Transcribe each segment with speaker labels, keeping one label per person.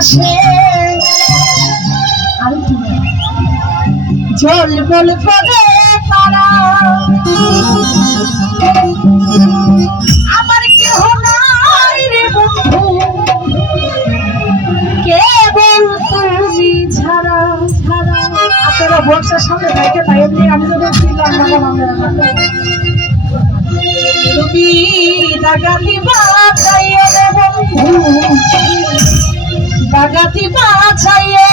Speaker 1: আসে ঝোল বোল আমার কেহ নাই রে বন্ধু কেবল তুমি ছাড়া ছাড়া আপনারা বর্ষার সামনে বাইকে পাই আমি যখন ছিলাম তুমি লাগালি বা বন্ধু ডাকাতি পাড়া ছাইয়ে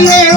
Speaker 1: দিয়ে